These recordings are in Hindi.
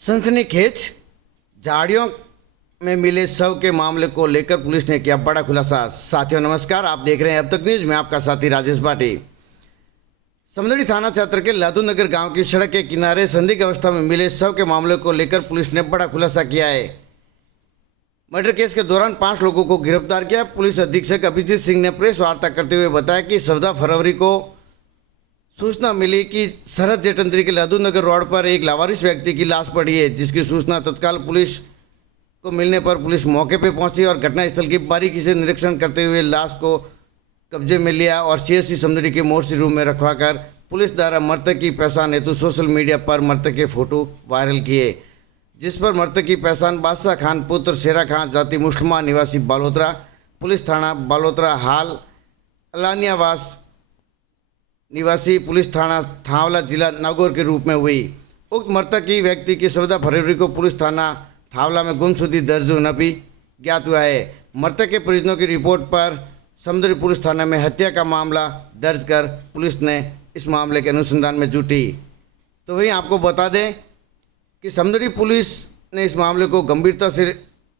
सनसनीखेज झाड़ियों में मिले शव के मामले को लेकर पुलिस ने किया बड़ा खुलासा। साथियों नमस्कार, आप देख रहे हैं अब तक न्यूज में आपका साथी राजेश भाटी। समदड़ी थाना क्षेत्र के लादू नगर गांव की सड़क के किनारे संदिग्ध अवस्था में मिले शव के मामले को लेकर पुलिस ने बड़ा खुलासा किया है। मर्डर केस के दौरान 5 लोगों को गिरफ्तार किया। पुलिस अधीक्षक अभिजीत सिंह ने प्रेस वार्ता करते हुए बताया कि 14 फरवरी को सूचना मिली कि सरहद जेठंत्री के लादू नगर रोड पर एक लावारिस व्यक्ति की लाश पड़ी है, जिसकी सूचना तत्काल पुलिस को मिलने पर पुलिस मौके पर पहुंची और घटनास्थल की बारीकी से निरीक्षण करते हुए लाश को कब्जे में लिया और सीएससी समदड़ी के मोर्ची रूम में रखवाकर पुलिस द्वारा मृतक की पहचान हेतु सोशल मीडिया पर मृतक के फोटो वायरल किए, जिस पर मृतक की पहचान बादशाह खान पुत्र शेरा खान जाति मुस्लिमा निवासी बालोतरा पुलिस थाना बालोतरा हाल अलानियावास निवासी पुलिस थाना थावला जिला नागौर के रूप में हुई। उक्त मृतक की व्यक्ति की 14 फरवरी को पुलिस थाना थावला में गुमशुदगी दर्ज होना भी ज्ञात हुआ है। मृतक के परिजनों की रिपोर्ट पर समदड़ी पुलिस थाना में हत्या का मामला दर्ज कर पुलिस ने इस मामले के अनुसंधान में जुटी। तो वहीं आपको बता दें कि समदड़ी पुलिस ने इस मामले को गंभीरता से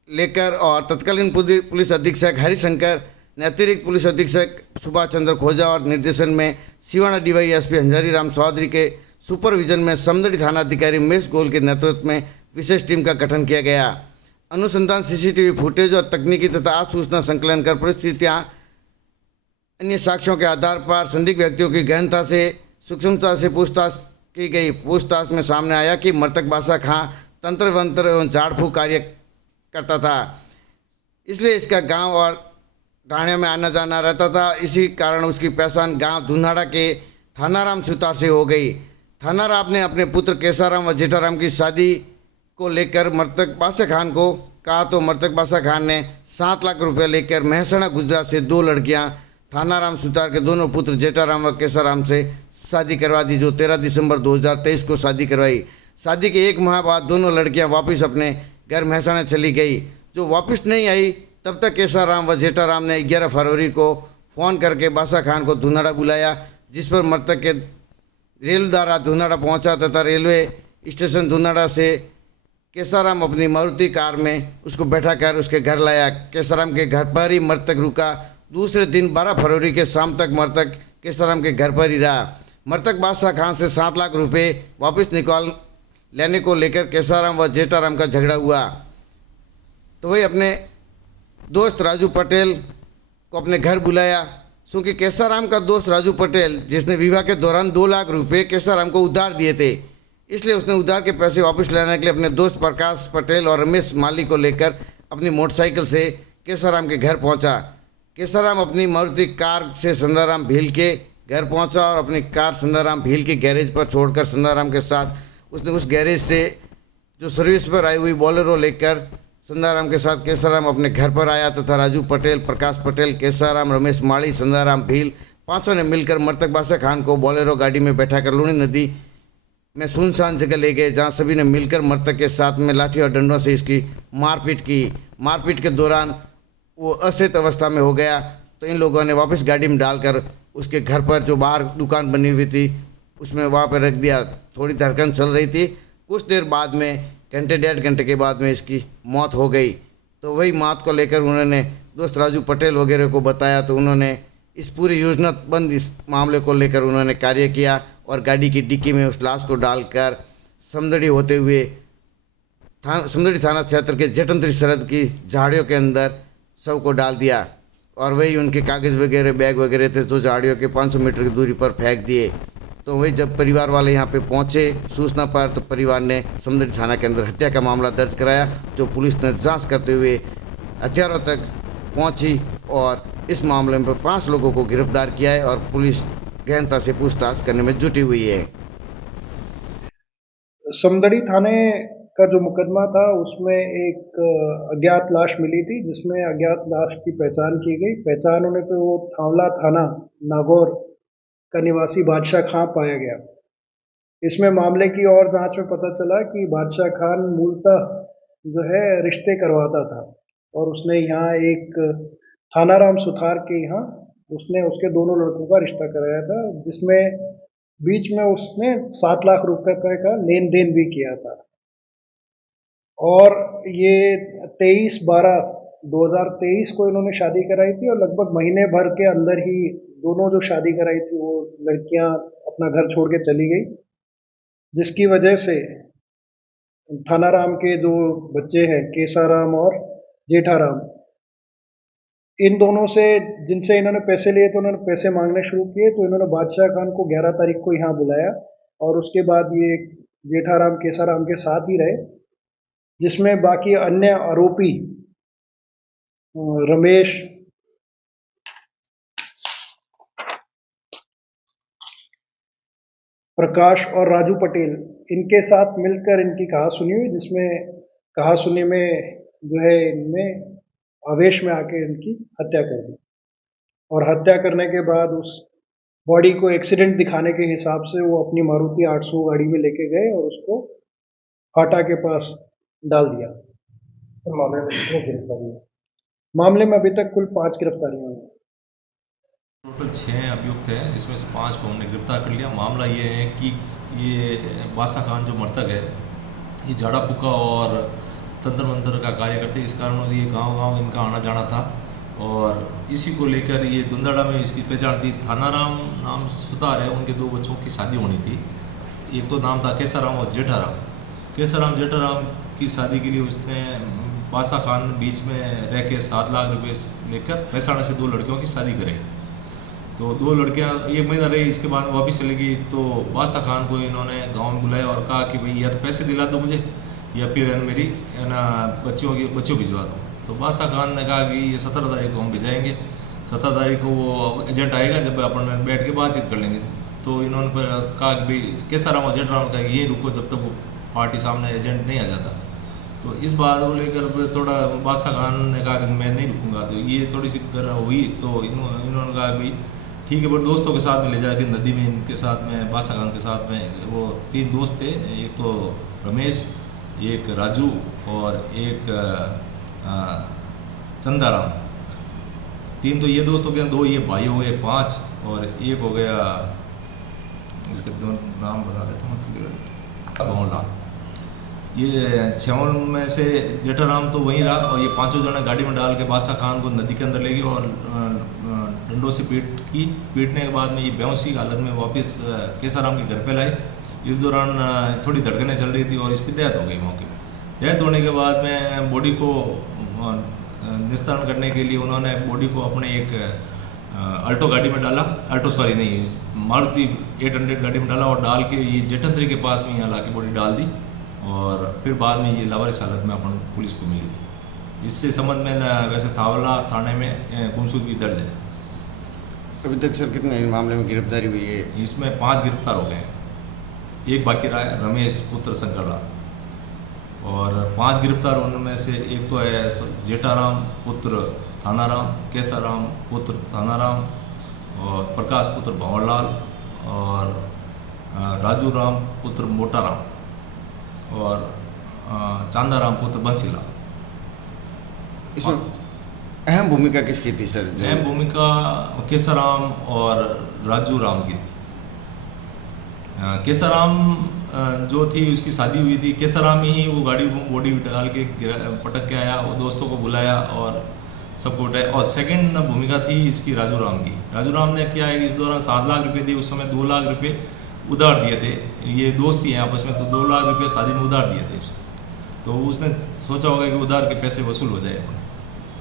लेकर और तत्कालीन पुलिस अधीक्षक हरिशंकर ने अतिरिक्त पुलिस अधीक्षक सुभाष चंद्र खोजा और निर्देशन में सिवाना डीवाईएसपी हंजारी राम चौधरी के सुपरविजन में समदड़ी थाना अधिकारी मेष गोल के नेतृत्व में विशेष टीम का गठन किया गया। अनुसंधान सीसीटीवी फुटेज और तकनीकी तथा सूचना संकलन कर परिस्थितियाँ अन्य साक्ष्यों के आधार पर संदिग्ध व्यक्तियों की गहनता से सूक्ष्मता से पूछताछ की गई। पूछताछ में सामने आया कि मृतक बादशाह खां तंत्र वंत्र एवं झाड़ फूक कार्य करता था, इसलिए इसका गांव और ढाणियों में आना जाना रहता था। इसी कारण उसकी पहचान गांव धुनाड़ा के थानाराम सुतार से हो गई। थानाराम ने अपने पुत्र केसाराम व जेठाराम की शादी को लेकर मृतक बादशाह खान को कहा तो मृतक बादशाह खान ने 7 लाख रुपये लेकर महसाणा गुजरात से 2 लड़कियां थानाराम सुतार के दोनों पुत्र जेठाराम व केसाराम से शादी करवा दी, जो 13 दिसंबर 2023 को शादी करवाई। शादी के 1 माह बाद दोनों लड़कियां वापस अपने घर महसाणा चली गई। जो वापस नहीं आई तब तक केसाराम व जेठाराम ने 11 फरवरी को फ़ोन करके बादशाह खान को धुनाड़ा बुलाया, जिस पर मृतक के रेल द्वारा धुनाड़ा पहुंचा तथा रेलवे स्टेशन धुनाड़ा से केसाराम अपनी मारुति कार में उसको बैठाकर उसके घर लाया। केसाराम के घर पर ही मृतक रुका। दूसरे दिन 12 फरवरी के शाम तक मृतक केसाराम के घर पर ही रहा। मृतक बादशाह खान से 7 लाख रुपये वापस निकाल लेने को लेकर केसाराम व जेठाराम का झगड़ा हुआ। तो वही अपने दोस्त राजू पटेल को अपने घर बुलाया, क्योंकि केसाराम का दोस्त राजू पटेल जिसने विवाह के दौरान 2 लाख रुपये केसाराम को उधार दिए थे, इसलिए उसने उधार के पैसे वापस लाने के लिए अपने दोस्त प्रकाश पटेल और रमेश माली को लेकर अपनी मोटरसाइकिल से केसाराम के घर पहुंचा। केसाराम अपनी मारुति कार से संदाराम भील के घर पहुंचा और अपनी कार संदाराम भील के गैरेज पर छोड़कर संदाराम के साथ उसने उस गैरेज से जो सर्विस पर आई हुई बोलेरो लेकर संदाराम के साथ केसाराम अपने घर पर आया तथा राजू पटेल, प्रकाश पटेल, केसाराम, रमेश माली, संदाराम भील 5 ने मिलकर मृतक बादशाह खान को बोलेरो गाड़ी में बैठाकर लूणी नदी में सुनसान जगह ले गए, जहां सभी ने मिलकर मृतक के साथ में लाठी और डंडों से इसकी मारपीट की। मारपीट के दौरान वो अचेत अवस्था में हो गया, तो इन लोगों ने वापस गाड़ी में डालकर उसके घर पर जो बाहर दुकान बनी हुई थी उसमें वहाँ पर रख दिया। थोड़ी धड़कन चल रही थी। कुछ देर बाद में घंटे 1.5 घंटे के बाद में इसकी मौत हो गई। तो वही मौत को लेकर उन्होंने दोस्त राजू पटेल वगैरह को बताया, तो उन्होंने इस पूरी योजनाबंद इस मामले को लेकर उन्होंने कार्य किया और गाड़ी की डिक्की में उस लाश को डालकर समदड़ी होते हुए समदड़ी थाना क्षेत्र के जेठंत्री सरहद की झाड़ियों के अंदर शव को डाल दिया और वही उनके कागज़ वगैरह बैग वगैरह थे जो झाड़ियों के 500 मीटर की दूरी पर फेंक दिए। तो वही जब परिवार वाले यहाँ पे पहुँचे सूचना पर, तो परिवार ने समदड़ी थाना के अंदर हत्या का मामला दर्ज कराया, जो पुलिस ने जांच करते हुए हथियारों तक पहुँची और इस मामले में 5 लोगों को गिरफ्तार किया है और पुलिस गहनता से पूछताछ करने में जुटी हुई है। समदड़ी थाने का जो मुकदमा था उसमें एक अज्ञात लाश मिली थी, जिसमें अज्ञात लाश की पहचान की गई। पहचान होने पे वो थावला थाना नागौर का निवासी बादशाह खां पाया गया। इसमें मामले की और जांच में पता चला कि बादशाह खान मूलतः जो है रिश्ते करवाता था और उसने यहाँ एक थानाराम सुथार के यहाँ उसने उसके दोनों लड़कों का रिश्ता कराया था, जिसमें बीच में उसने 7 लाख रुपए का लेन देन भी किया था। और ये 23/12/2023 को इन्होंने शादी कराई थी, और लगभग महीने भर के अंदर ही दोनों जो शादी कराई थी वो लड़कियां अपना घर छोड़ के चली गई, जिसकी वजह से थानाराम के जो बच्चे हैं केसाराम और जेठाराम, इन दोनों से जिनसे इन्होंने पैसे लिए तो उन्होंने पैसे मांगने शुरू किए। तो इन्होंने बादशाह खान को 11 तारीख को यहाँ बुलाया, और उसके बाद ये जेठाराम केसाराम के साथ ही रहे, जिसमें बाकी अन्य आरोपी रमेश, प्रकाश और राजू पटेल, इनके साथ मिलकर इनकी कहासुनी हुई, जिसमें कहासुनी में जो है इनमें आवेश में आके इनकी हत्या कर दी, और हत्या करने के बाद उस बॉडी को एक्सीडेंट दिखाने के हिसाब से वो अपनी मारुति 800 गाड़ी में लेके गए और उसको फाटा के पास डाल दिया। तो मामले में कितनी गिरफ्तारी है? मामले में अभी तक कुल 5 गिरफ्तारियां हुई। टोटल 6 अभियुक्त हैं, इसमें से 5 को हमने गिरफ्तार कर लिया। मामला ये है कि ये बादशाह खान जो मृतक है, ये झाड़ा फूका और तंत्र मंत्र का कार्य करते, इस कारण ये गांव-गांव इनका आना जाना था, और इसी को लेकर ये दुंदाड़ा में इसकी पहचान थी। थानाराम नाम सुतार है, उनके 2 बच्चों की शादी होनी थी। एक तो नाम था केसाराम और जेठाराम। केसाराम जेठाराम की शादी के लिए उसने बादशाह खान बीच में रह के 7 लाख रुपये लेकर पैसाना से 2 लड़कियों की शादी करे। तो 2 लड़कियां 1 महीना रही, इसके बाद वापस चली गई। तो बादशाह खान को इन्होंने गांव में बुलाया और कहा कि भाई या तो पैसे दिला दो मुझे, या फिर मेरी ना बच्चों भिजवा दो। तो बादशाह खान ने कहा कि ये 17 तारीख को हम भिजाएंगे, 17 तारीख को वो एजेंट आएगा, जब अपन बैठ के बातचीत कर लेंगे। तो इन्होंने कहा कि भाई केसाराम और जेठाराम का यही रुको जब तक वो पार्टी सामने एजेंट नहीं आ जाता। तो इस बात को लेकर थोड़ा बादशाह खान ने कहा कि मैं नहीं रुकूंगा। तो ये थोड़ी सी हुई, तो इन्होंने कहा भाई ठीक है, बट दोस्तों के साथ में ले जाके नदी में इनके साथ में बादशाह खान के साथ में वो 3 दोस्त थे, एक तो रमेश, एक राजू और एक चंदाराम। 3 तो ये दोस्त हो गए, 2 ये भाई हो गए, 5, और एक हो गया, इसके 2 नाम बता देता हूँ, भंवरलाल। ये 6 में से जेठाराम तो वहीं रहा, और ये 5 जने गाड़ी में डाल के बादशाह खान को नदी के अंदर ले गए और डंडों से पीटने के बाद में ये बेहोशी हालत में वापस केसाराम के घर पे लाए। इस दौरान थोड़ी धड़कनें चल रही थी और इसकी डेथ हो गई मौके पर। डेथ होने के बाद में बॉडी को निस्तारण करने के लिए उन्होंने बॉडी को अपने एक अल्टो गाड़ी में डाला, मारुति 800 गाड़ी में डाला, और डाल के ये जेठंत्री के पास में यहाँ ला के बॉडी डाल दी, और फिर बाद में ये लावारिस हालत में अपन पुलिस को मिली थी। इससे संबंध में वैसे थावला थाने में गुमशुदगी दर्ज है। अभी तक सर कितने मामले में गिरफ्तारी हुई है? इसमें 5 गिरफ्तार हो गए हैं, एक बाकी रहा है रमेश पुत्र शंकरलाल, और 5 गिरफ्तार होने में से एक तो है जेठाराम पुत्र थानाराम, केसाराम पुत्र थानाराम, और प्रकाश पुत्र भंवरलाल, और राजू राम पुत्र मोटाराम, और चांदाराम पुत्र बंसीलाल। इसमें अहम भूमिका किसकी थी सर? अहम भूमिका केसाराम और राजू राम की थी। केसाराम जो थी उसकी शादी हुई थी, केसाराम ही वो बॉडी डाल के पटक के आया, वो दोस्तों को बुलाया और सबको उठाया। और सेकंड भूमिका थी इसकी राजू राम की। राजू राम ने क्या है कि इस दौरान 7 लाख रुपये दिए, उस समय 2 लाख रुपये उधार दिए थे। ये दोस्त ही हैं आपस में, तो 2 लाख रुपये शादी में उधार दिए थे। तो उसने सोचा होगा कि उधार के पैसे वसूल हो जाए,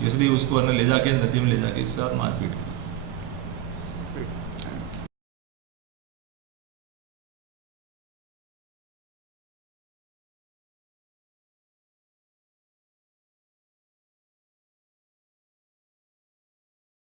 इसलिए उसको ले जाके नदी में ले जाके इसके साथ मारपीट की।